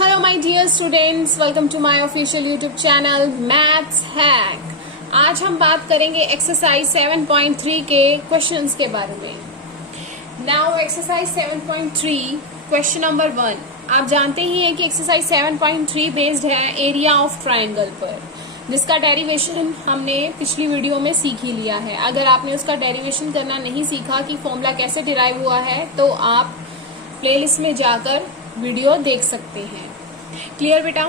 Hello my dear students, welcome to my official YouTube channel Maths Hack. आज हम बात करेंगे एक्सरसाइज 7.3 के क्वेश्चंस के बारे में। Now exercise 7.3 question number 1। आप जानते ही हैं कि एक्सरसाइज 7.3 बेस्ड है एरिया ऑफ ट्राइंगल पर, जिसका डेरिवेशन हमने पिछली वीडियो में सीख ही लिया है। अगर आपने उसका डेरिवेशन करना नहीं सीखा कि फॉर्मूला कैसे डिराइव हुआ है, तो आप प्लेलिस्ट में जाकर वीडियो देख सकते हैं। क्लियर बेटा?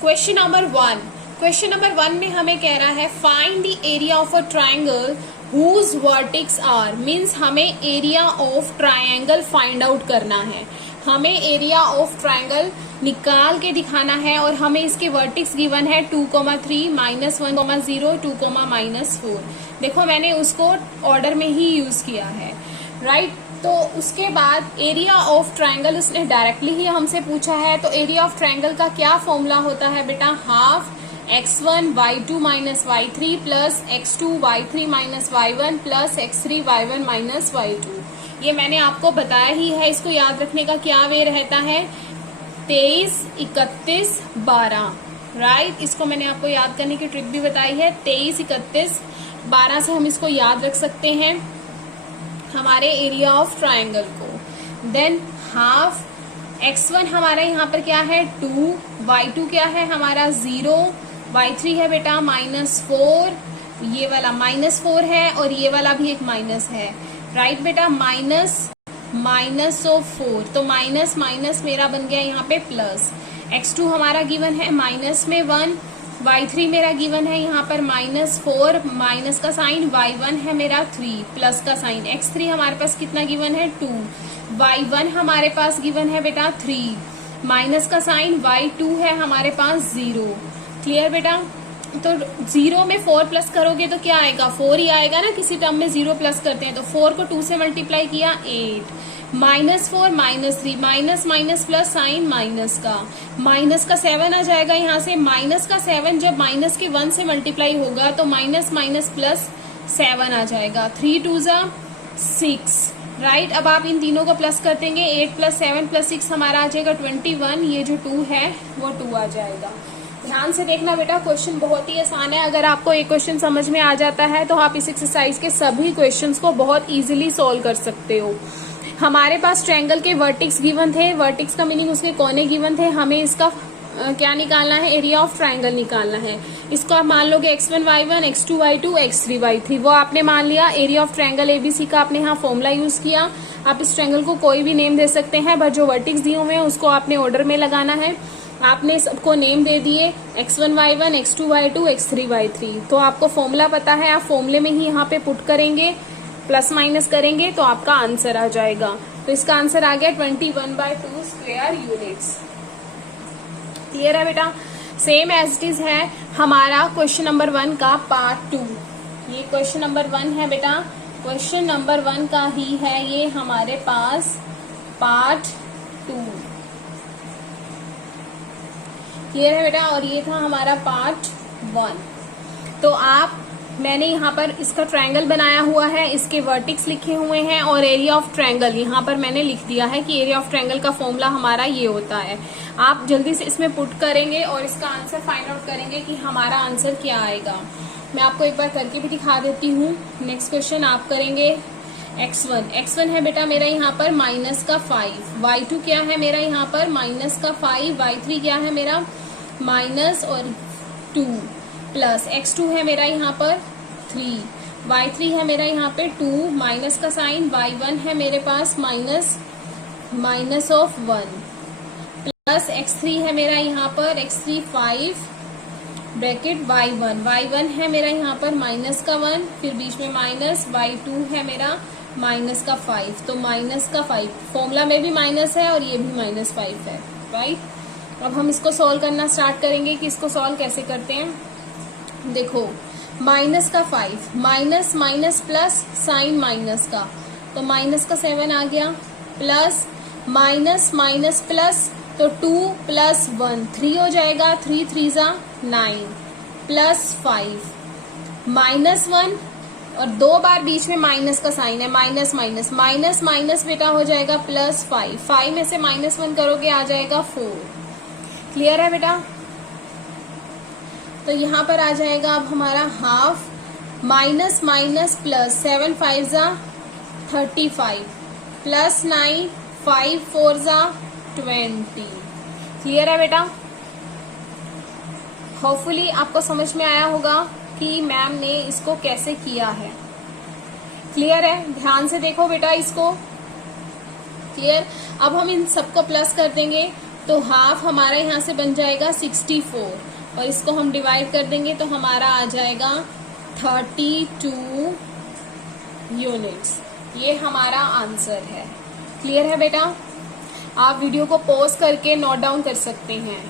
Question number 1। क्वेश्चन नंबर 1 में हमें कह रहा है find the area of a triangle whose vertex are, means हमें area of triangle find out करना है। हमें एरिया ऑफ ट्राइंगल निकाल के दिखाना है और हमें इसके वर्टेक्स गिवन है 2,3, -1,0, 2, -4। देखो मैंने उसको ऑर्डर में ही यूज किया है, राइट? तो उसके बाद एरिया ऑफ ट्राइंगल उसने डायरेक्टली ही हमसे पूछा है। तो एरिया ऑफ ट्राइंगल का क्या फॉर्मूला होता है बेटा? Half x1 y2 minus y3 plus x2 y3 minus y1 plus x3 y1 minus y2। ये मैंने आपको बताया ही है। इसको याद रखने का क्या वे रहता है? 23, 31, 12, राइट? इसको मैंने आपको याद करने की ट्रिक भी बताई है। 23, 31, 12 से हम इसको याद रख सकते हैं हमारे एरिया ऑफ ट्राइंगल को। देन हाफ x1 हमारा यहाँ पर क्या है? 2, y2 क्या है हमारा? 0, y3 है बेटा -4, ये वाला -4 है और ये वाला भी एक माइनस है, राइट बेटा? माइनस ऑफ 4, तो माइनस माइनस मेरा बन गया यहाँ पे प्लस। x2 हमारा गिवन है माइनस में 1, y3 मेरा गिवन है यहाँ पर -4, माइनस का साइन, y1 है मेरा 3, प्लस का साइन। x3 हमारे पास कितना गिवन है? 2, y1 हमारे पास गिवन है बेटा 3, माइनस का साइन, y2 है हमारे पास 0। क्लियर बेटा? तो 0 में 4 प्लस करोगे तो क्या आएगा? 4 ही आएगा ना। किसी टर्म में 0 प्लस करते हैं तो 4 को 2 से मल्टीप्लाई किया 8, -4 -3, minus minus plus sign minus का 7 आ जाएगा यहाँ से। माइनस का 7 जब माइनस के 1 से मल्टीप्लाई होगा तो माइनस माइनस प्लस 7 आ जाएगा। 3 2 6, राइट? अब आप इन तीनों को प्लस कर देंगे। 8 + 7 + 6 हमारा आ जाएगा 21। ये जो 2 है वो 2 आ जाएगा। ध्यान से देखना बेटा, क्वेश्चन बहुत ही आसान है। अगर आपको एक क्वेश्चन समझ में आ जाता है तो आप इस एक्सरसाइज के सभी क्वेश्चंस को बहुत इजीली सॉल्व कर सकते हो। हमारे पास ट्रायंगल के वर्टेक्स गिवन थे। वर्टेक्स का मीनिंग उसके कोने गिवन थे। हमें इसका क्या निकालना है? एरिया ऑफ ट्रायंगल निकालना है। इसको आप मान लोगे x1 y1, x2 y2, x3 y3, वो आपने मान लिया। एरिया ऑफ ट्रायंगल एबीसी का आपने यहाँ फॉर्मूला यूज किया। आप इस ट्रायंगल को कोई भी नेम दे सकते हैं, बट जो वर्टेक्स दिए हुए हैं उसको आपने ऑर्डर में लगाना है। आपने सबको नेम दे दिए x1 y1, x2 y2, x3 y3। तो आपको फॉर्मूला पता है, आप फॉर्मूले में ही यहाँ पे पुट करेंगे, प्लस माइनस करेंगे तो आपका आंसर आ जाएगा। तो इसका आंसर आ गया 21/2 स्क्वायर यूनिट्स। क्लियर है बेटा? सेम एज इट इज है हमारा क्वेश्चन नंबर 1 का पार्ट 2। ये क्वेश्चन नंबर 1 है बेटा, क्वेश्चन नंबर 1 का ही है ये हमारे पास पार्ट 2। क्लियर है बेटा? और ये था हमारा पार्ट 1। तो मैंने यहाँ पर इसका ट्रायंगल बनाया हुआ है, इसके वर्टेक्स लिखे हुए हैं और एरिया ऑफ ट्रायंगल यहाँ पर मैंने लिख दिया है कि एरिया ऑफ ट्रायंगल का फॉर्मूला हमारा ये होता है। आप जल्दी से इसमें पुट करेंगे और इसका आंसर फाइंड आउट करेंगे कि हमारा आंसर क्या आएगा। मैं आपको एक बार करके भी दिखा देती हूँ। नेक्स्ट क्वेश्चन आप करेंगे x1 है बेटा मेरा यहाँ पर -5, y2 क्या है मेरा यहाँ पर -5, y3 क्या है मेरा माइनस और 2, प्लस x2 है मेरा यहाँ पर 3, y3 है मेरा यहाँ पे 2, माइनस का साइन, y1 है मेरे पास माइनस ऑफ 1, प्लस x3 है मेरा यहाँ पर x3 5 ब्रैकेट y1 है मेरा यहाँ पर माइनस का 1, फिर बीच में माइनस, y2 है मेरा माइनस का 5, तो माइनस का 5 फॉर्मूला में भी माइनस है और ये भी -5 है, राइट? अब हम इसको सॉल्व करना स्टार्ट करेंगे कि इसको सॉल्व कैसे करते हैं। देखो माइनस का 5, minus minus plus sign minus का, तो माइनस का 7 आ गया, प्लस माइनस माइनस प्लस, तो 2 + 1 3 हो जाएगा, 3 3 9, प्लस 5 -1 और 2 बार बीच में माइनस का साइन है, माइनस माइनस माइनस माइनस बेटा हो जाएगा +5, 5 में से -1 करोगे आ जाएगा 4। क्लियर है बेटा? तो यहाँ पर आ जाएगा अब हमारा हाफ, माइनस माइनस प्लस, 7 5 जा 35, +9, 5 4 जा 20। क्लियर है बेटा? होपफुली आपको समझ में आया होगा कि मैम ने इसको कैसे किया है। क्लियर है? ध्यान से देखो बेटा इसको। क्लियर? अब हम इन सबको प्लस कर देंगे तो हाफ हमारा यहाँ से बन जाएगा 64 और इसको हम डिवाइड कर देंगे तो हमारा आ जाएगा 32 यूनिट्स। ये हमारा आंसर है। क्लियर है बेटा? आप वीडियो को पॉज करके नोट डाउन कर सकते हैं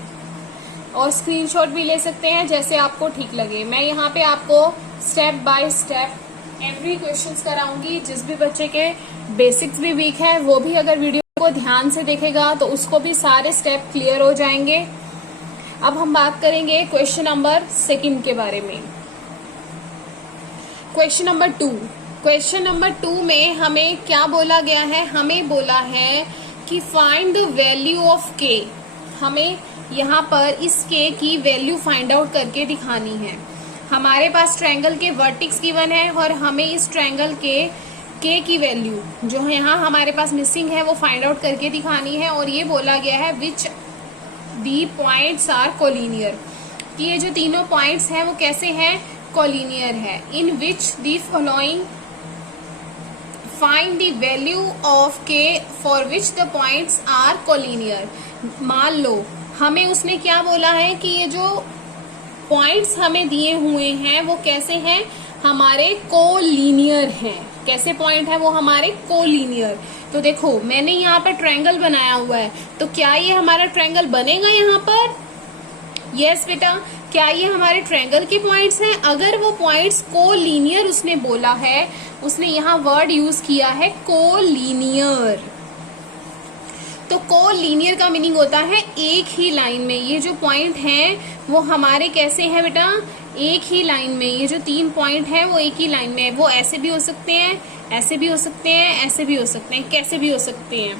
और स्क्रीनशॉट भी ले सकते हैं जैसे आपको ठीक लगे। मैं यहाँ पे आपको step by step every questions कराऊंगी। जिस भी बच्चे के बेसिक्स भी वीक है वो भी अगर वीडियो को ध्यान से देखेगा तो उसको भी सारे स्टेप क्लियर हो जाएंगे। अब हम बात करेंगे क्वेश्चन नंबर 2 के बारे में। Question number 2। क्वेश्चन नंबर 2 में हमें क्या बोला गया है? हमें बोला है कि फाइंड द वैल्यू ऑफ के। हमें यहाँ पर इस के की वैल्यू फाइंड आउट करके दिखानी है। हमारे पास ट्रायंगल के वर्टिक्स गिवन है और हमें इस ट्रायंगल के की वैल्यू जो है यहाँ हमारे पास मिसिंग है वो फाइंड आउट करके दिखानी है। और ये बोला गया है विच दी पॉइंट्स आर कोलिनियर, कि ये जो तीनों पॉइंट्स हैं वो कैसे हैं? कोलिनियर है। In which the following find the value of k for which the points are collinear. मान लो हमें उसने क्या बोला है कि ये जो पॉइंट्स हमें दिए हुए हैं वो कैसे हैं? हमारे कोलिनियर हैं। कैसे पॉइंट है वो? हमारे कोलिनियर। तो देखो मैंने यहाँ पर ट्रायंगल बनाया हुआ है तो क्या ये हमारा ट्रायंगल बनेगा यहाँ पर? यस बेटा। क्या ये हमारे ट्रायंगल के पॉइंट्स हैं? अगर वो पॉइंट्स कोलिनियर उसने बोला है, उसने यहाँ वर्ड यूज किया है कोलिनियर। तो कोलिनियर का मीनिंग होता है एक ही लाइन में। ये जो पॉइंट हैं वो हमारे कैसे हैं बेटा? एक ही लाइन में। ये जो 3 पॉइंट हैं वो एक ही लाइन में है। वो ऐसे भी हो सकते हैं, ऐसे भी हो सकते हैं, ऐसे भी हो सकते हैं, कैसे भी हो सकते हैं।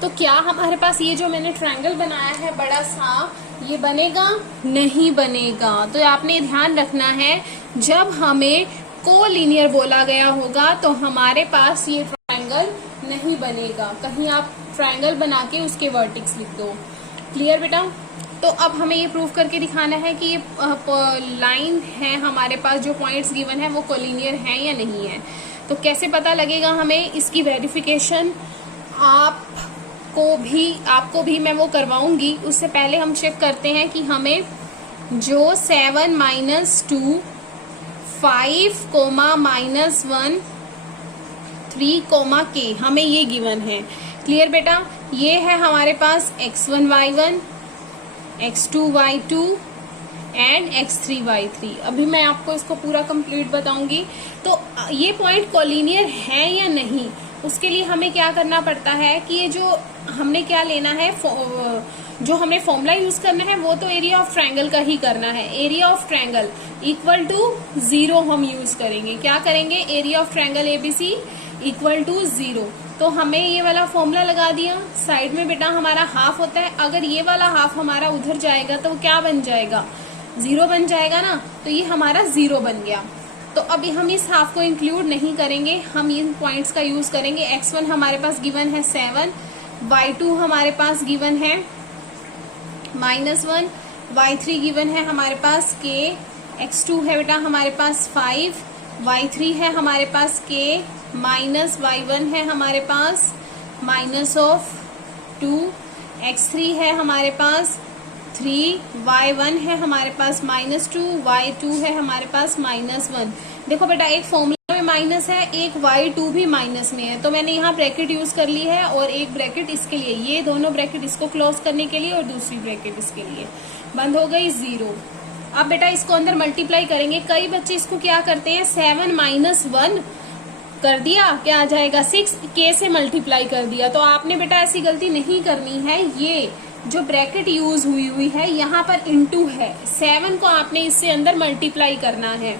तो क्या हमारे पास ये जो मैंने ट्रायंगल बनाया है बड़ा सा, ये बनेगा? नहीं बनेगा। तो आपने ध्यान रखना है जब हमें कोलिनियर बोला गया होगा तो हमारे पास ये ट्रायंगल नहीं बनेगा। कहीं आप ट्रायंगल बना के उसके वर्टिक्स लिख दो। क्लियर बेटा? तो अब हमें ये प्रूव करके दिखाना है कि ये लाइन है हमारे पास, जो पॉइंट्स गिवन है वो कोलिनियर है या नहीं है। तो कैसे पता लगेगा हमें? इसकी वेरिफिकेशन आपको भी मैं वो करवाऊंगी। उससे पहले हम चेक करते हैं कि हमें जो 7 - 2 5, -1 3, k हमें ये गिवन है। क्लियर बेटा? ये है हमारे पास x1 y1, x2 y2 and x3 y3। अभी मैं आपको इसको पूरा कंप्लीट बताऊंगी। तो ये पॉइंट कोलिनियर है या नहीं, उसके लिए हमें क्या करना पड़ता है कि ये जो हमने क्या लेना है, जो हमें फॉर्मूला यूज करना है वो तो एरिया ऑफ ट्रायंगल का ही करना है। Area of triangle equal to 0 हम यूज करेंगे। क्या करेंगे? Area of triangle ABC equal to 0। तो हमें ये वाला फॉर्मूला लगा दिया। साइड में बेटा हमारा हाफ होता है, अगर ये वाला हाफ हमारा उधर जाएगा तो क्या बन जाएगा? 0 बन जाएगा ना। तो ये हमारा 0 बन गया। तो अभी हम इस हाफ को इंक्लूड नहीं करेंगे, हम इन पॉइंट्स का यूज करेंगे। x1 हमारे पास गिवन है 7, y2 हमारे पास गिवन है -1, y3 गिवन है हमारे पास k, x2 है बेटा हमारे पास 5, y3 है हमारे पास k, -y1 है हमारे पास -2, x3 है हमारे पास 3, y1 है हमारे पास -2, y2 है हमारे पास -1। देखो बेटा एक फॉर्मूला में माइनस है, एक y2 भी माइनस में है, तो मैंने यहाँ ब्रैकेट यूज कर ली है और एक ब्रैकेट इसके लिए, ये दोनों ब्रैकेट इसको क्लोज करने के लिए और दूसरी ब्रैकेट इसके लिए बंद हो गई 0। अब बेटा इसको अंदर मल्टीप्लाई करेंगे। कई बच्चे इसको क्या करते हैं 7 - 1 कर दिया, क्या आ जाएगा 6 k से मल्टीप्लाई कर दिया। तो आपने बेटा ऐसी गलती नहीं करनी है। ये जो ब्रैकेट यूज हुई है यहाँ पर इनटू है, 7 को आपने इससे अंदर मल्टीप्लाई करना है।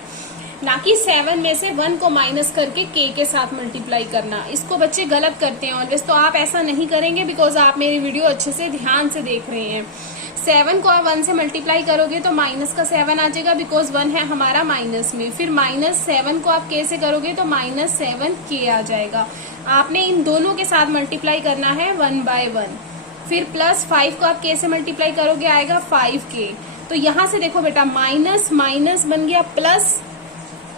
ना कि 7 में से 1 को माइनस करके k के साथ मल्टीप्लाई करना। इसको बच्चे गलत करते हैं ऑलवेज, तो आप ऐसा नहीं करेंगे बिकॉज आप मेरी वीडियो अच्छे से ध्यान से देख रहे हैं। 7 को आप 1 से मल्टीप्लाई करोगे तो माइनस का 7 आ जाएगा बिकॉज 1 है हमारा माइनस में। फिर -7 को आप k से करोगे तो -7k आ जाएगा। आपने इन दोनों के साथ मल्टीप्लाई करना है 1/1। फिर +5 को आप k से मल्टीप्लाई करोगे आएगा 5k। तो यहाँ से देखो बेटा माइनस माइनस बन गया प्लस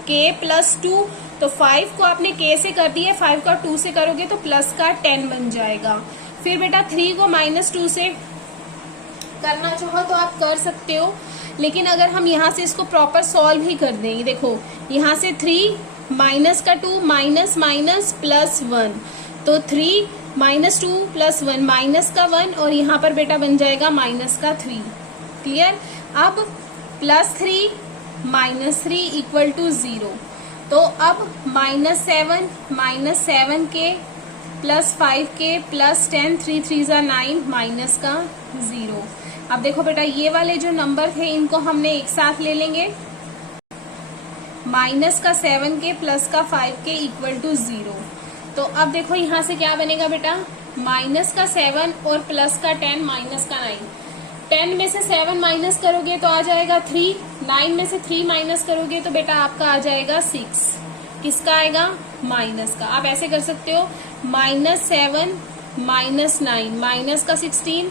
k +2, तो 5 को आपने k से कर दिया, 5 को 2 से करोगे तो प्लस का 10 बन जाएगा। फिर बेटा 3 को -2 से करना चाहो तो आप कर सकते हो, लेकिन अगर हम यहाँ से इसको प्रॉपर सॉल्व ही कर देंगे, देखो यहाँ से 3 माइनस का 2 माइनस माइनस +1, तो 3 -2 +1 माइनस का 1, और यहाँ पर बेटा बन जाएगा माइनस का 3। क्लियर। अब +3 -3 = 0, तो अब -7 +7k +5k +10 3 3 9 माइनस का 0। अब देखो बेटा ये वाले जो नंबर थे इनको हमने एक साथ ले लेंगे। माइनस का 7k प्लस का 5k = 0। तो अब देखो यहाँ से क्या बनेगा बेटा, माइनस का 7 और प्लस का 10 माइनस का 9। 10 में से 7 माइनस करोगे तो आ जाएगा 3, 9 में से 3 माइनस करोगे तो बेटा आपका आ जाएगा 6। किसका आएगा, माइनस का। आप ऐसे कर सकते हो -7 -9 माइनस का 16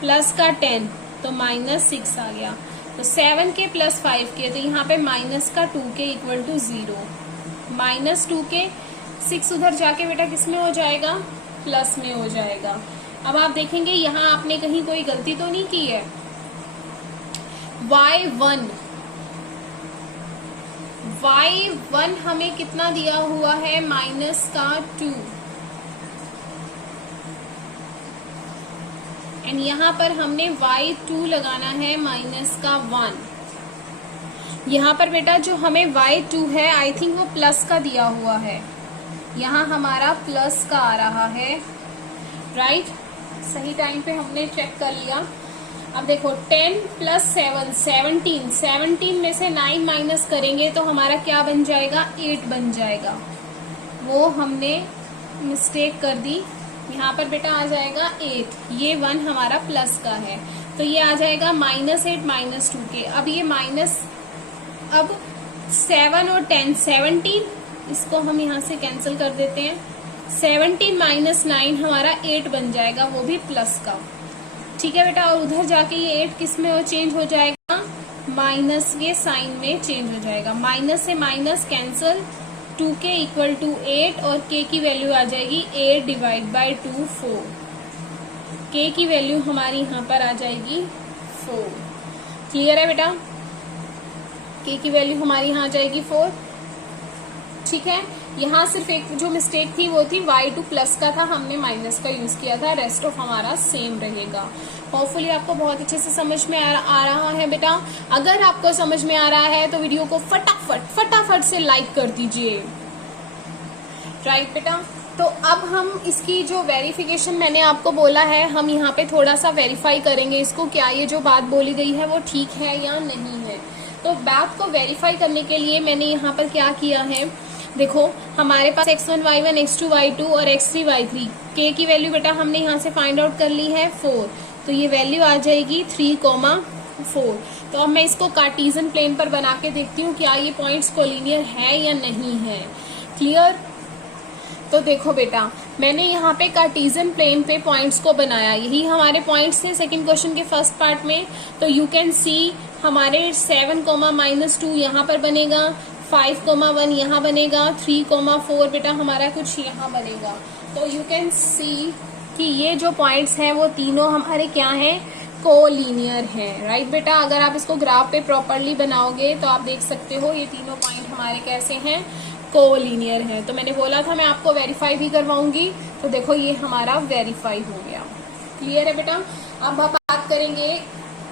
प्लस का 10, तो -6 आ गया। तो 7k + 5k, तो यहाँ पे माइनस का 2k = 0। -2k 6 उधर जाके बेटा किस में हो जाएगा, प्लस में हो जाएगा। अब आप देखेंगे यहाँ आपने कहीं कोई गलती तो नहीं की है। y1 हमें कितना दिया हुआ है, -2, एंड यहाँ पर हमने y2 लगाना है -1। यहाँ पर बेटा जो हमें y2 है आई थिंक वो प्लस का दिया हुआ है, यहाँ हमारा प्लस का आ रहा है, राइट। सही टाइम पे हमने चेक कर लिया। अब देखो 10 + 7 17, 17 में से 9 माइनस करेंगे तो हमारा क्या बन जाएगा, 8 बन जाएगा। वो हमने मिस्टेक कर दी, यहाँ पर बेटा आ जाएगा 8, ये 1 हमारा प्लस का है, तो ये आ जाएगा -8 -2k। अब ये माइनस, अब 7 और 10 17, इसको हम यहाँ से कैंसिल कर देते हैं। 17 - 9 हमारा 8 बन जाएगा, वो भी प्लस का। ठीक है बेटा, और उधर जाके ये 8 किस में चेंज हो जाएगा, माइनस के साइन में चेंज हो जाएगा। माइनस से माइनस कैंसिल, 2k = 8, और k की वैल्यू आ जाएगी 8/2 4। k की वैल्यू हमारी यहाँ पर आ जाएगी 4। क्लियर है बेटा, k की वैल्यू हमारी यहाँ आ जाएगी 4। ठीक है, यहाँ सिर्फ एक जो मिस्टेक थी वो थी y2 प्लस का था, हमने माइनस का यूज किया था, रेस्ट ऑफ हमारा सेम रहेगा। होपफुली आपको बहुत अच्छे से समझ में आ रहा है बेटा। अगर आपको समझ में आ रहा है तो वीडियो को फटाफट से लाइक कर दीजिए, राइट बेटा। तो अब हम इसकी जो वेरिफिकेशन मैंने आपको बोला है, हम यहाँ पे थोड़ा सा वेरीफाई करेंगे इसको, क्या ये जो बात बोली गई है वो ठीक है या नहीं है। तो बात को वेरीफाई करने के लिए मैंने यहाँ पर क्या किया है, देखो हमारे पास x1 y1 x2 y2 और x3 y3, k की वैल्यू बेटा हमने यहाँ से फाइंड आउट कर ली है 4, तो ये वैल्यू आ जाएगी 3,4। तो अब मैं इसको कार्टेशियन प्लेन पर बना के देखती हूँ क्या ये पॉइंट्स कोलिनियर है या नहीं है। क्लियर। तो देखो बेटा मैंने यहाँ पे कार्टेशियन प्लेन पे पॉइंट्स को बनाया, यही हमारे पॉइंट्स थे सेकंड क्वेश्चन के फर्स्ट पार्ट में। तो यू कैन सी हमारे 7, -2 यहाँ पर बनेगा, 5, 1 यहाँ बनेगा, 3, 4 बेटा हमारा कुछ यहाँ बनेगा। तो यू कैन सी कि ये जो पॉइंट्स हैं वो तीनों हमारे क्या हैं, कोलिनियर हैं, राइट बेटा। अगर आप इसको ग्राफ पे प्रॉपरली बनाओगे तो आप देख सकते हो ये तीनों पॉइंट हमारे कैसे हैं, कोलिनियर हैं। तो मैंने बोला था मैं आपको वेरीफाई भी करवाऊंगी, तो देखो ये हमारा वेरीफाई हो गया। क्लियर है बेटा। अब हम बात करेंगे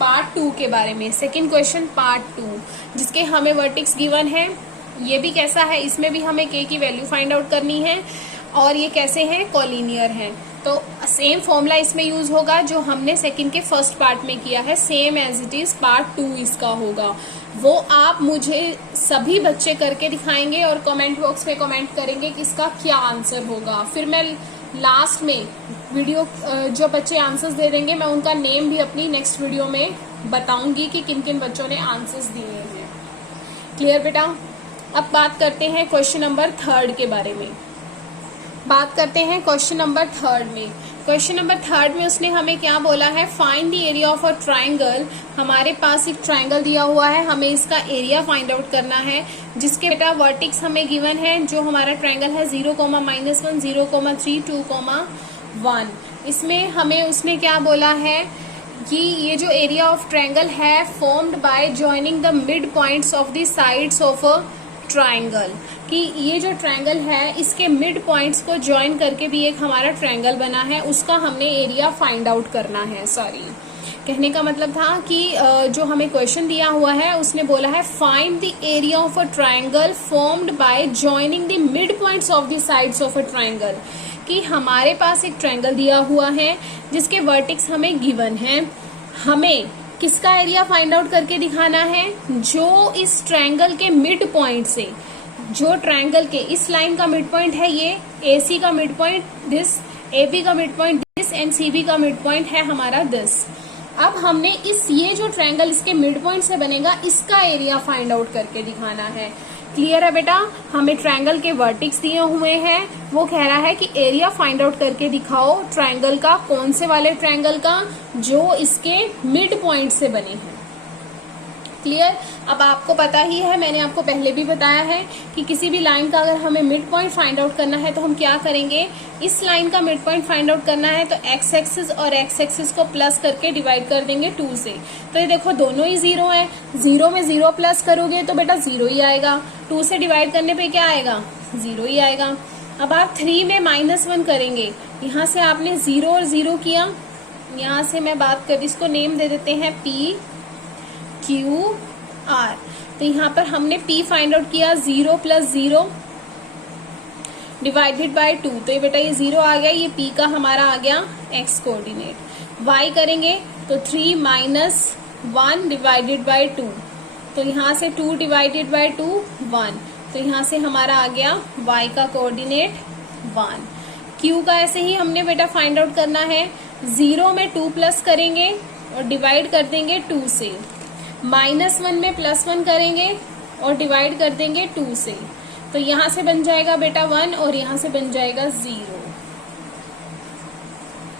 पार्ट 2 के बारे में, सेकंड क्वेश्चन पार्ट 2, जिसके हमें वर्टेक्स गिवन है। ये भी कैसा है, इसमें भी हमें k की वैल्यू फाइंड आउट करनी है, और ये कैसे हैं, कोलिनियर हैं। तो सेम फॉर्मूला इसमें यूज होगा जो हमने सेकंड के फर्स्ट पार्ट में किया है, same as it is part 2 इसका होगा। वो आप मुझे सभी बच्चे करके दिखाएंगे और कमेंट बॉक्स में कमेंट करेंगे कि इसका क्या आंसर होगा। फिर मैं लास्ट में वीडियो जो बच्चे आंसर्स दे देंगे मैं उनका नेम भी अपनी नेक्स्ट वीडियो में बताऊंगी कि किन किन बच्चों ने आंसर्स दिए हैं। क्लियर बेटा? अब बात करते हैं क्वेश्चन नंबर 3 के बारे में। बात करते हैं क्वेश्चन नंबर 3 में। क्वेश्चन नंबर 3 में उसने हमें क्या बोला है, find the area of a triangle. हमारे पास एक ट्राइंगल दिया हुआ है, हमें इसका एरिया फाइंड आउट करना है, जिसके बेटा वर्टिक्स हमें गिवन है। जो हमारा ट्राइंगल है 0, -1, 0, 3, 2, 1। इसमें हमें उसने क्या बोला है कि ये जो एरिया ऑफ ट्राइंगल है formed by joining the mid points of the sides of a triangle, कि ये जो ट्राइंगल है इसके मिड पॉइंट्स को ज्वाइन करके भी एक हमारा ट्राइंगल बना है, उसका हमने एरिया फाइंड आउट करना है। सॉरी, कहने का मतलब था कि जो हमें क्वेश्चन दिया हुआ है उसने बोला है find the area of a triangle formed by joining the mid points of the sides of a triangle. कि हमारे पास एक ट्राइंगल दिया हुआ है जिसके वर्टिक्स हमें गिवन है, हमें किसका एरिया फाइंड आउट करके दिखाना है, जो इस ट्रायंगल के मिड पॉइंट से, जो ट्रायंगल के इस लाइन का मिड पॉइंट है ये, AC का मिड पॉइंट दिस, AB का mid point this and CB का मिड पॉइंट है हमारा दिस। अब हमने ये जो ट्रायंगल इसके मिड पॉइंट से बनेगा इसका एरिया फाइंड आउट करके दिखाना है। क्लियर है बेटा? हमें ट्रायंगल के वर्टिक्स दिए हुए हैं, वो कह रहा है कि एरिया फाइंड आउट करके दिखाओ ट्रायंगल का, कौन से वाले ट्रायंगल का, जो इसके मिड पॉइंट से बने हैं। क्लियर? अब आपको पता ही है, मैंने आपको पहले भी बताया है कि किसी भी लाइन का अगर हमें मिड पॉइंट फाइंड आउट करना है तो हम क्या करेंगे, इस लाइन का मिड पॉइंट फाइंड आउट करना है तो एक्स एक्सिस और एक्स एक्सिस को प्लस करके डिवाइड कर देंगे 2 से। तो ये देखो दोनों ही 0 है, 0 में 0 प्लस करोगे तो बेटा 0 ही आएगा, 2 से डिवाइड करने पे क्या आएगा, 0 ही आएगा। अब आप 3 में -1 करेंगे, यहाँ से आपने 0 और 0 किया, यहाँ से मैं बात कर, इसको नेम दे देते हैं P Q R। तो यहाँ पर हमने P फाइंड आउट किया, 0 + 0 डिवाइडेड बाय 2। तो ये बेटा ये 0 आ गया, ये P का हमारा आ गया x कोऑर्डिनेट। y करेंगे तो 3 - 1 डिवाइडेड बाय 2। तो यहाँ से 2 डिवाइडेड बाय 2 1। तो यहाँ से हमारा आ गया y का कोऑर्डिनेट 1। q का ऐसे ही हमने बेटा फाइंड आउट करना है, 0 में 2 प्लस करेंगे और डिवाइड कर देंगे 2 से, -1 में +1 करेंगे और डिवाइड कर देंगे 2 से। तो यहाँ से बन जाएगा बेटा 1 और यहाँ से बन जाएगा 0।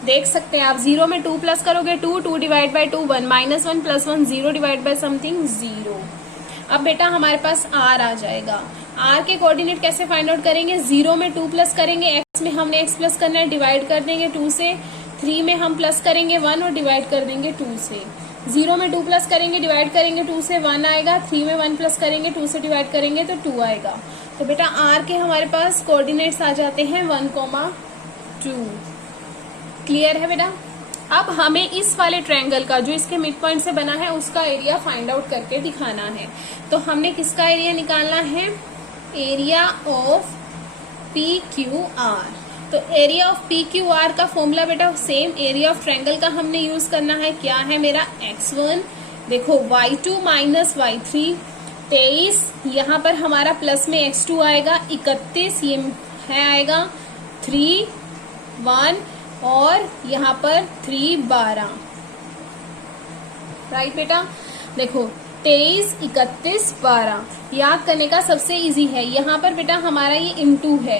देख सकते हैं आप, 0 में 2 प्लस करोगे 2, 2 divide by 2 1, -1 + 1 0 divide by something 0। अब बेटा हमारे पास r आ जाएगा। r के कोऑर्डिनेट कैसे फाइंड आउट करेंगे, 0 में 2 प्लस करेंगे, x में हमने x प्लस करना है, डिवाइड कर देंगे 2 से, 3 में हम प्लस करेंगे 1 और डिवाइड कर देंगे 2 से, 0 में 2 प्लस करेंगे, डिवाइड करेंगे 2 से 1 आएगा, 3 में 1 प्लस करेंगे 2 से डिवाइड करेंगे तो 2 आएगा। तो बेटा r के हमारे पास कोऑर्डिनेट्स आ जाते हैं 1, 2। क्लियर है बेटा? अब हमें इस वाले ट्रायंगल का जो इसके मिड पॉइंट से बना है उसका एरिया फाइंड आउट करके दिखाना है। तो हमने किसका एरिया निकालना है, एरिया ऑफ PQR। तो एरिया ऑफ PQR का फॉर्मूला बेटा सेम एरिया ऑफ ट्रायंगल का हमने यूज करना है। क्या है मेरा, x1, देखो y2 - y3 23, यहाँ पर हमारा प्लस में x2 आएगा 31, ये है आएगा 3 1 और यहाँ पर 3 12। राइट बेटा? देखो 23 31 12 याद करने का सबसे इजी है। यहाँ पर बेटा हमारा ये इंटू है,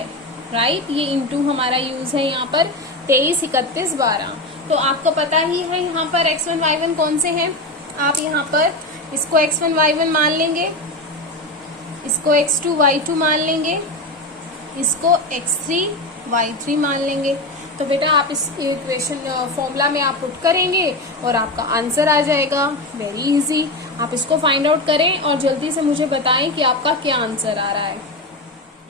राइट, ये इंटू हमारा यूज है यहाँ पर 23 31 12। तो आपको पता ही है यहाँ पर x1 y1 कौन से हैं, आप यहाँ पर इसको x1 y1 मान लेंगे, इसको x2 y2 मान लेंगे, इसको x3 y3 मान लेंगे। तो बेटा आप इस इक्वेशन फॉर्मूला में आप पुट करेंगे और आपका आंसर आ जाएगा। वेरी इजी, आप इसको फाइंड आउट करें और जल्दी से मुझे बताएं कि आपका क्या आंसर आ रहा है।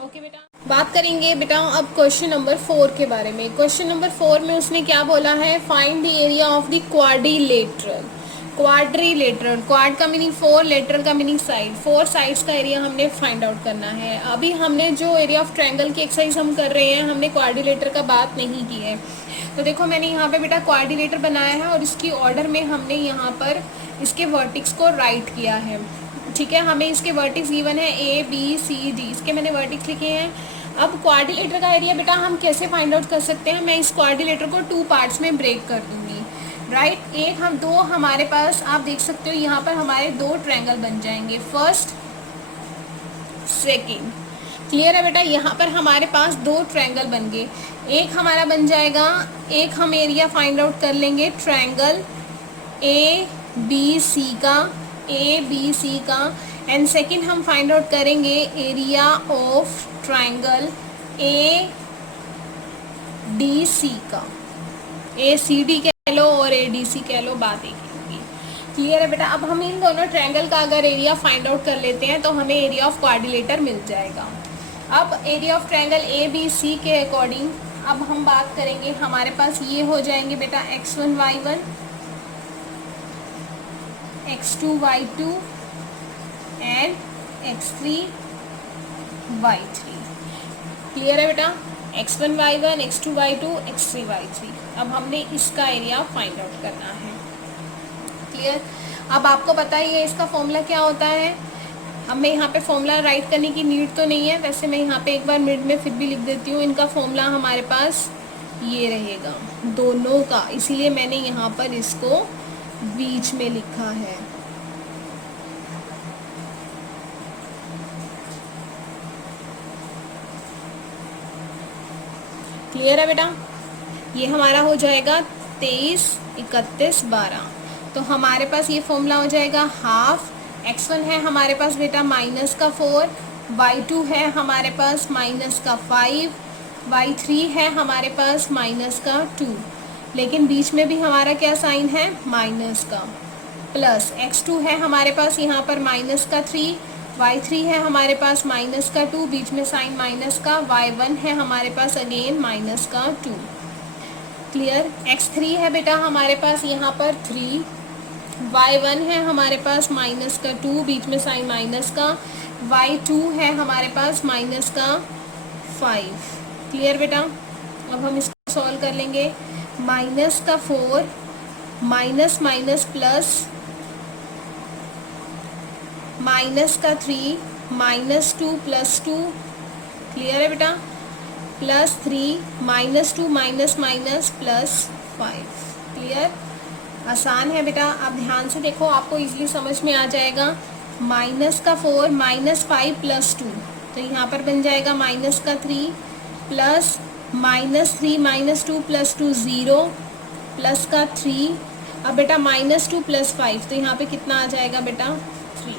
ओके बेटा, बात करेंगे बेटा अब क्वेश्चन नंबर 4 के बारे में। क्वेश्चन नंबर 4 में उसने क्या बोला है, find the area of the quadrilateral. Quadrilateral, quad का मीनिंग 4, लेटरल का मीनिंग साइड, 4 साइड्स का एरिया हमने फाइंड आउट करना है। अभी हमने जो एरिया ऑफ ट्रायंगल की एक्सरसाइज हम कर रहे हैं, हमने क्वाड्रिलेटर का बात नहीं की है। तो देखो मैंने यहाँ पे बेटा क्वाड्रिलेटर बनाया है और इसकी ऑर्डर में हमने यहाँ पर इसके वर्टिक्स को राइट किया है। ठीक है, हमें इसके वर्टिक्स गिवन है A B C D, इसके मैंने वर्टिक्स लिखे हैं। अब क्वाड्रिलेटर का एरिया बेटा हम कैसे फाइंड आउट कर सकते हैं, मैं इस क्वाड्रिलेटर को 2 पार्ट्स में ब्रेक कर दूंगी, राइट। एक हम दो हमारे पास आप देख सकते हो यहाँ पर हमारे 2 ट्रायंगल बन जाएंगे, फर्स्ट सेकेंड। क्लियर है बेटा, यहाँ पर हमारे पास 2 ट्रायंगल बन गए। एक हमारा बन जाएगा, एक हम एरिया फाइंड आउट कर लेंगे ट्रायंगल ABC का, एंड सेकेंड हम फाइंड आउट करेंगे एरिया ऑफ ट्रायंगल ADC का। ACD कह लो और ADC कह लो, बात एक ही होगी। क्लियर है बेटा। अब हम इन दोनों ट्रायंगल का अगर एरिया फाइंड आउट कर लेते हैं तो हमें एरिया ऑफ क्वाड्रिलेटर मिल जाएगा। अब एरिया ऑफ ट्रायंगल ABC के अकॉर्डिंग अब हम बात करेंगे, हमारे पास ये हो जाएंगे बेटा x1 y1 x2 y2 and x3 y3। Clear है बेटा, x1 y1 x2 y2 x3 y3। अब हमने इसका एरिया फाइंड आउट करना है। क्लियर। अब आपको पता ही है इसका फॉर्मूला क्या होता है। हमें यहाँ पे फॉर्मूला राइट करने की नीड तो नहीं है, वैसे मैं यहाँ पे एक बार मिड में फिर भी लिख देती हूँ। इनका फॉर्मूला हमारे पास ये रहेगा दोनों का, इसीलिए मैंने यहाँ पर इसको बीच में लिखा है। क्लियर है बेटा, ये हमारा हो जाएगा 23 31 12। तो हमारे पास ये फॉर्मूला हो जाएगा हाफ। x1 है हमारे पास बेटा माइनस का 4, y2 है हमारे पास माइनस का 5, y3 है हमारे पास माइनस का 2, लेकिन बीच में भी हमारा क्या साइन है, माइनस का, प्लस x2 है हमारे पास यहाँ पर माइनस का 3, y3 है हमारे पास माइनस का 2, बीच में साइन माइनस का, y1 है हमारे पास अगेन माइनस का 2। क्लियर। x3 है बेटा हमारे पास यहाँ पर 3, y1 है हमारे पास माइनस का 2, बीच में साइन माइनस का, y2 है हमारे पास माइनस का 5। क्लियर बेटा। अब हम इसको सॉल्व कर लेंगे। माइनस का 4 माइनस माइनस प्लस, माइनस का 3 माइनस 2 प्लस 2। क्लियर है बेटा, plus 3 minus 2 minus minus plus 5। Clear. आसान है बेटा, आप ध्यान से देखो, आपको इजीली समझ में आ जाएगा। माइनस का 4 माइनस 5 प्लस 2, तो यहाँ पर बन जाएगा माइनस का 3 plus minus 3 minus 2 plus 2 0 plus का 3। अब बेटा माइनस 2 प्लस 5, तो यहाँ पे कितना आ जाएगा बेटा 3।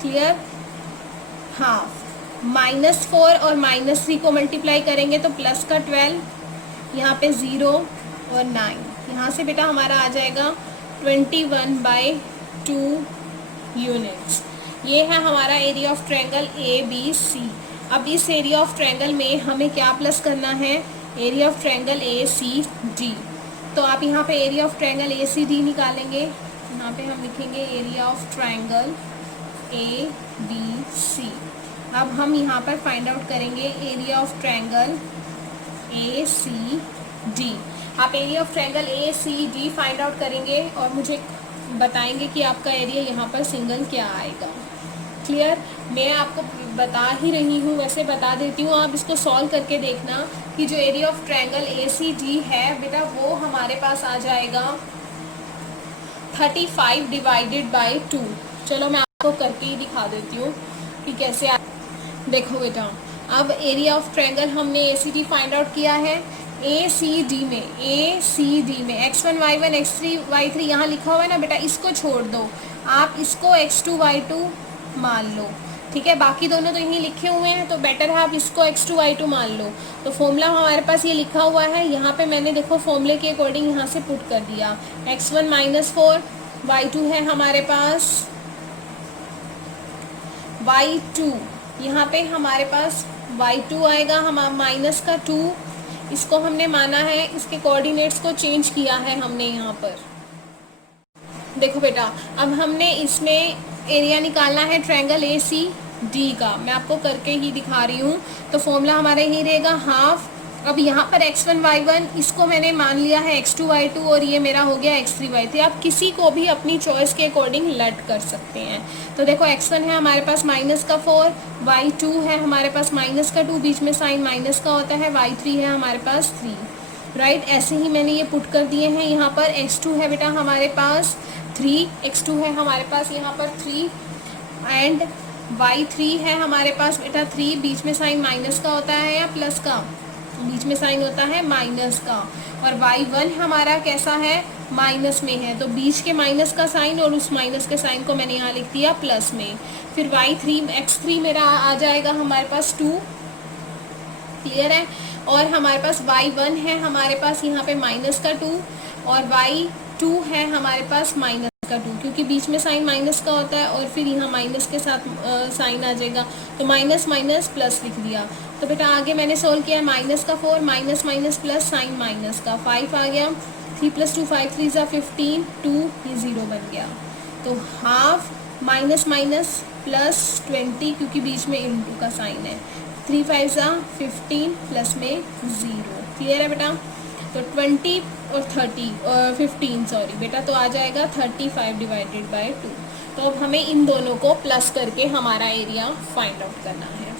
क्लियर। हाफ। -4 और -3 को मल्टीप्लाई करेंगे तो प्लस का 12, यहाँ पे 0 और 9, यहाँ से बेटा हमारा आ जाएगा 21/2 यूनिट्स। ये है हमारा एरिया ऑफ ट्रायंगल ABC। अब इस एरिया ऑफ ट्रायंगल में हमें क्या प्लस करना है, एरिया ऑफ ट्रायंगल ACD। तो आप यहाँ पे एरिया ऑफ ट्रायंगल ACD निकालेंगे, यहाँ पे हम लिखेंगे एरिया ऑफ ट्रायंगल ABC। अब हम यहाँ पर फाइंड आउट करेंगे एरिया ऑफ ट्रायंगल ACD। आप area of triangle ACD find out करेंगे और मुझे बताएंगे कि आपका एरिया यहाँ पर सिंगल क्या आएगा। क्लियर। मैं आपको बता ही रही हूँ, वैसे बता देती हूँ, आप इसको सॉल्व करके देखना कि जो एरिया ऑफ ट्रायंगल ACD है बेटा वो हमारे पास आ जाएगा 35/2। चलो मैं आपको करके ही दिखा देती हूँ कि कैसे देखो बेटा। अब एरिया ऑफ ट्रायंगल हमने ACD फाइंड आउट किया है। ACD में x1 y1 x3 y3 यहाँ लिखा हुआ है ना बेटा, इसको छोड़ दो, आप इसको x2 y2 मान लो। ठीक है, बाकी दोनों तो यहीं लिखे हुए हैं, तो बेटर है आप इसको x2 y2 मान लो। तो फॉर्मूला हमारे पास ये लिखा हुआ है, यहाँ पे मैंने देखो फॉर्मूले के अकॉर्डिंग यहाँ से पुट कर दिया। x1 -4, y2 है हमारे पास y2, यहाँ पे हमारे पास y2 आएगा हम माइनस का 2, इसको हमने माना है, इसके कोऑर्डिनेट्स को चेंज किया है हमने यहाँ पर। देखो बेटा, अब हमने इसमें एरिया निकालना है ट्रायंगल AC डी का। मैं आपको करके ही दिखा रही हूँ। तो फॉर्मूला हमारा यही रहेगा हाफ। अब यहाँ पर x1 y1 इसको मैंने मान लिया है x2 y2 और ये मेरा हो गया x3 y3। आप किसी को भी अपनी चॉइस के अकॉर्डिंग लट कर सकते हैं। तो देखो x1 है हमारे पास माइनस का 4, y2 है हमारे पास माइनस का 2, बीच में साइन माइनस का होता है, y3 है हमारे पास 3। राइट, ऐसे ही मैंने ये पुट कर दिए हैं। यहाँ पर x2 है बेटा हमारे पास 3, x2 है हमारे पास यहाँ पर 3 एंड y3 है हमारे पास बेटा 3, बीच में साइन माइनस का होता है या प्लस का, बीच में साइन होता है माइनस का। और y1 हमारा कैसा है, माइनस में है, तो बीच के माइनस का साइन और उस माइनस के साइन को मैंने यहाँ लिख दिया प्लस में। फिर y3 x3 मेरा आ जाएगा हमारे पास 2, क्लियर है। और हमारे पास y1 है हमारे पास यहाँ पे माइनस का 2 और y2 है हमारे पास माइनस का 2, क्योंकि बीच में साइन माइनस का होता है और फिर यहाँ माइनस के साथ साइन आ जाएगा, तो माइनस माइनस प्लस लिख दिया। तो बेटा आगे मैंने सोल्व किया है माइनस का 4, minus minus plus sign minus का 5 आ गया, 3 + 2 5 3 = 15, 2 ये 0 बन गया। तो हाफ माइनस माइनस प्लस 20, क्योंकि बीच में इंटू का साइन है, 3 5 = 15 प्लस में 0। क्लियर है बेटा। तो 20 और 15 सॉरी बेटा, तो आ जाएगा 35 डिवाइडेड बाय 2। तो अब हमें इन दोनों को प्लस करके हमारा एरिया फाइंड आउट करना है।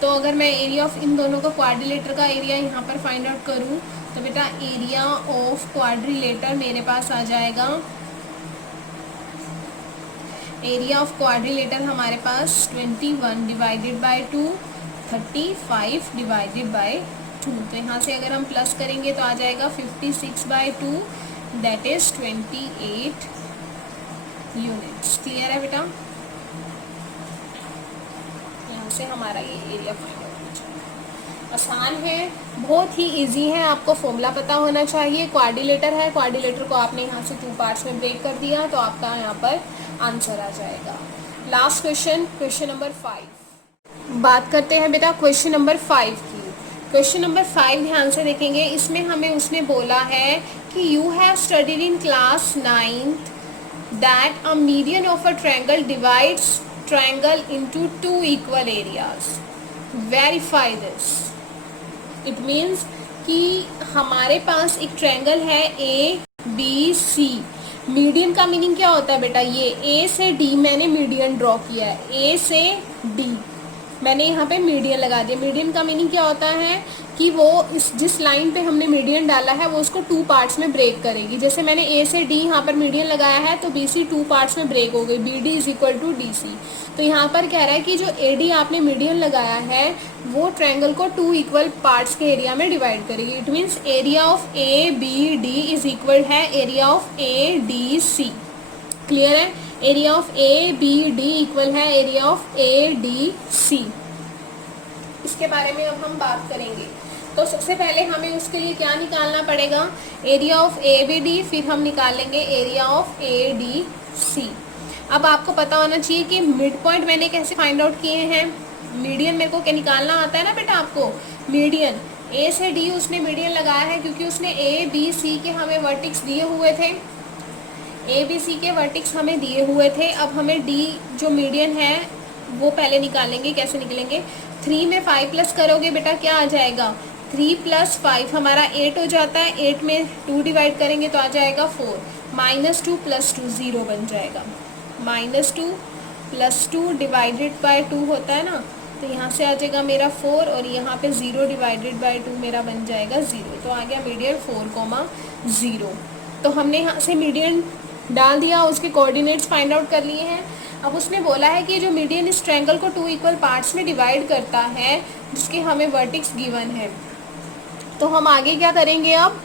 तो अगर मैं एरिया ऑफ इन दोनों को क्वाड्रिलेटर का एरिया यहाँ पर फाइंड आउट करूँ तो बेटा एरिया ऑफ क्वाड्रिलेटर मेरे पास आ जाएगा, एरिया ऑफ क्वाड्रिलेटर हमारे पास 21 डिवाइडेड बाय 2, 35 डिवाइडेड बाय 2। तो यहाँ से अगर हम प्लस करेंगे तो आ जाएगा 56/2, दैट इज 28 यूनिट्स। क्लियर है बेटा। यहाँ से हमारा ये एरिया फाइंड आउट हो जाएगा। आसान है, बहुत ही इजी है, आपको फॉर्मूला पता होना चाहिए। क्वाड्रिलेटर है, क्वाड्रिलेटर को आपने यहाँ से 2 पार्ट्स में ब्रेक कर दिया तो आपका यहाँ पर आंसर आ जाएगा। लास्ट क्वेश्चन, क्वेश्चन नंबर 5 बात करते हैं बेटा क्वेश्चन नंबर 5 की। क्वेश्चन नंबर 5 ध्यान से देखेंगे। इसमें हमें उसने बोला है कि you have studied in class 9th that a median of a triangle divides triangle into 2 equal areas, verify this. It means कि हमारे पास एक ट्रायंगल है ABC। मीडियन का मीनिंग क्या होता है बेटा, ये A से D मैंने मीडियन ड्रॉ किया है, A से D मैंने यहाँ पे मीडियन लगा दिया। मीडियन का मीनिंग क्या होता है कि वो इस जिस लाइन पे हमने मीडियन डाला है वो उसको 2 पार्ट्स में ब्रेक करेगी। जैसे मैंने A से D यहाँ पर मीडियन लगाया है तो BC 2 पार्ट्स में ब्रेक हो गई, BD = DC। तो यहाँ पर कह रहा है कि जो AD आपने मीडियन लगाया है वो ट्रायंगल को 2 इक्वल पार्ट्स के एरिया में डिवाइड करेगी। It means area of ABD is equal है एरिया ऑफ ADC। क्लियर है। एरिया ऑफ ABD इक्वल है एरिया ऑफ ADC। इसके बारे में अब हम बात करेंगे। तो सबसे पहले हमें उसके लिए क्या निकालना पड़ेगा, एरिया ऑफ ABD, फिर हम निकालेंगे एरिया ऑफ ADC। अब आपको पता होना चाहिए कि मिड पॉइंट मैंने कैसे फाइंड आउट किए हैं। मीडियन मेरे को क्या निकालना आता है ना बेटा आपको, मीडियन A से D उसने मीडियन लगाया है क्योंकि उसने ABC के हमें वर्टिक्स दिए हुए थे, ABC के वर्टिक्स हमें दिए हुए थे। अब हमें D जो मीडियन है वो पहले निकालेंगे। कैसे निकलेंगे, 3 में 5 प्लस करोगे बेटा क्या आ जाएगा, 3 + 5 हमारा 8 हो जाता है, 8 में 2 डिवाइड करेंगे तो आ जाएगा 4, -2 + 2 0 बन जाएगा, -2 + 2 डिवाइडेड बाय 2 होता है ना, तो यहाँ से आ जाएगा मेरा 4 और यहाँ पे 0 डिवाइडेड बाय 2 मेरा बन जाएगा 0। तो आ गया मीडियन 4,0। तो हमने यहाँ से मीडियन डाल दिया, उसके कोऑर्डिनेट्स फाइंड आउट कर लिए हैं। अब उसने बोला है कि जो मीडियन इस ट्रायंगल को 2 इक्वल पार्ट्स में डिवाइड करता है जिसके हमें वर्टिक्स गिवन है। तो हम आगे क्या करेंगे, अब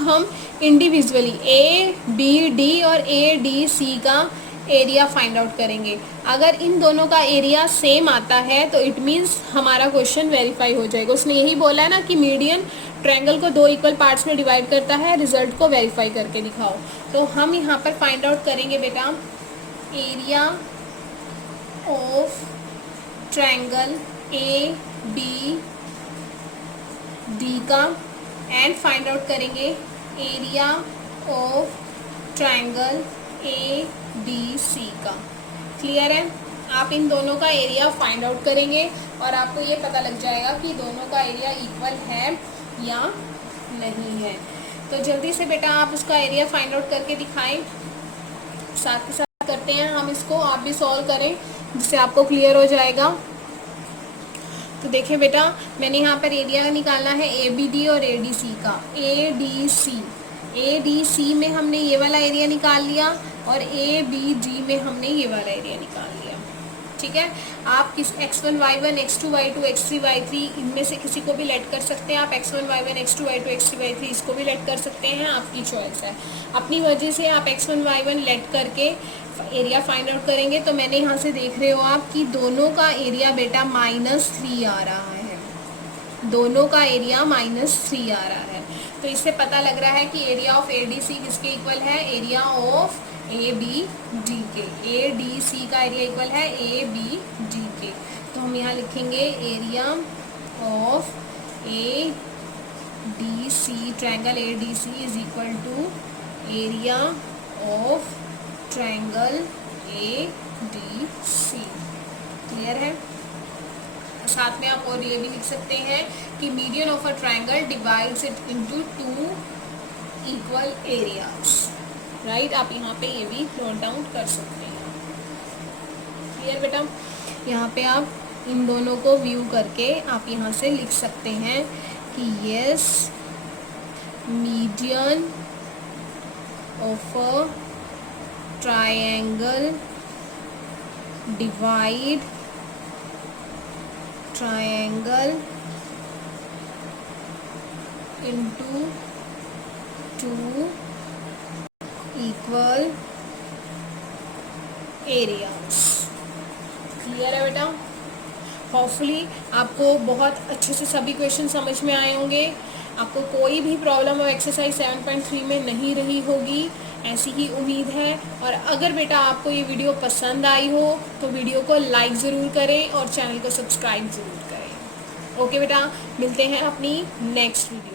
हम इंडिविजुअली ABD और ADC का एरिया फाइंड आउट करेंगे। अगर इन दोनों का एरिया सेम आता है तो इट मीन्स हमारा क्वेश्चन वेरीफाई हो जाएगा। उसने यही बोला है ना कि मीडियन ट्रायंगल को 2 इक्वल पार्ट्स में डिवाइड करता है, रिजल्ट को वेरीफाई करके दिखाओ। तो हम यहाँ पर फाइंड आउट करेंगे बेटा एरिया ऑफ ट्रायंगल ABD का एंड फाइंड आउट करेंगे एरिया ऑफ ट्रायंगल ADC का। क्लियर है। आप इन दोनों का एरिया फाइंड आउट करेंगे और आपको ये पता लग जाएगा कि दोनों का एरिया इक्वल है या नहीं है। तो जल्दी से बेटा आप उसका एरिया फाइंड आउट करके दिखाएं। साथ के साथ करते हैं हम इसको, आप भी सॉल्व करें जिससे आपको क्लियर हो जाएगा। तो देखिए बेटा, मैंने यहाँ पर एरिया निकालना है ABD और ADC का। ADC में हमने ये वाला एरिया निकाल लिया और ABD में हमने ये वाला एरिया निकाल लिया। ठीक है, आप किस x1 y1 x2 y2 x3 y3 इनमें से किसी को भी लेट कर सकते हैं। आप x1 y1 x2 y2 x3 y3 इसको भी लेट कर सकते हैं, आपकी चॉइस है। अपनी मर्जी से आप x1 y1 लेट करके एरिया फाइंड आउट करेंगे। तो मैंने यहाँ से देख रहे हो आप कि दोनों का एरिया बेटा -3 आ रहा है, दोनों का एरिया -3 आ रहा है। तो इससे पता लग रहा है कि एरिया ऑफ ADC किसके इक्वल है, एरिया ऑफ ABD के। ADC का एरिया इक्वल है ABD के। तो हम यहाँ लिखेंगे area of ADC, triangle ADC is equal to area of triangle ADC। Clear है। साथ में आप और ये भी लिख सकते हैं कि median of a triangle divides it into 2 equal areas. Right, आप यहाँ पे ये भी नोट डाउन कर सकते हैं। क्लियर बेटा, यहाँ पे आप इन दोनों को व्यू करके आप यहाँ से लिख सकते हैं कि yes, median of a triangle divide triangle into 2 equal areas. Clear है बेटा। होपफुली आपको बहुत अच्छे से सभी क्वेश्चन समझ में आए होंगे। आपको कोई भी प्रॉब्लम हो एक्सरसाइज 7.3 में नहीं रही होगी, ऐसी ही उम्मीद है। और अगर बेटा आपको ये वीडियो पसंद आई हो तो वीडियो को लाइक ज़रूर करें और चैनल को सब्सक्राइब ज़रूर करें। ओके बेटा, मिलते हैं अपनी नेक्स्ट वीडियो।